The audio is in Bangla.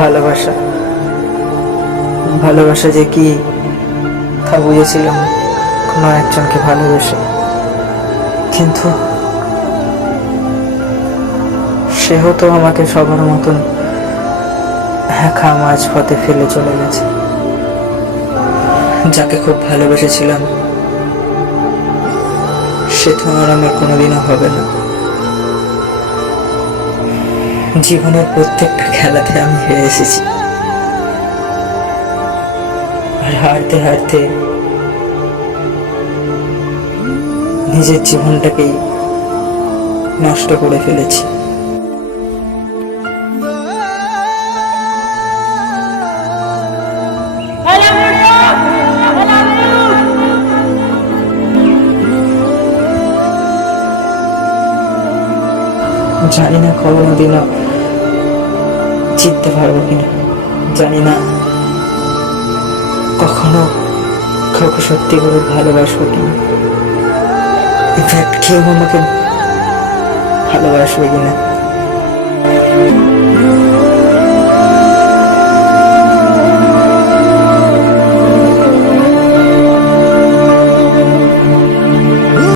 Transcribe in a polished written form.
ভালোবাসা ভালোবাসা যে কি তা বুঝেছিলাম কোনো একজনকে ভালোবেসে, কিন্তু সেও তো আমাকে সবার মতন একা মাঝ পথে ফেলে চলে গেছে। যাকে খুব ভালোবেসেছিলাম সে তো আর আমার কোনোদিনও হবে না। জীবনের প্রত্যেকটা খেলাতে আমি হেরে এসেছি, আর হারতে হারতে নিজের জীবনটাকেই নষ্ট করে ফেলেছি। জানি না কোনোদিনও জিততে পারবো কিনা, জানি না কখনো কাউকে সত্যি করে ভালোবাসবো কিনা, ইনফ্যাক্ট কেউ আমাকে ভালোবাসবে কিনা।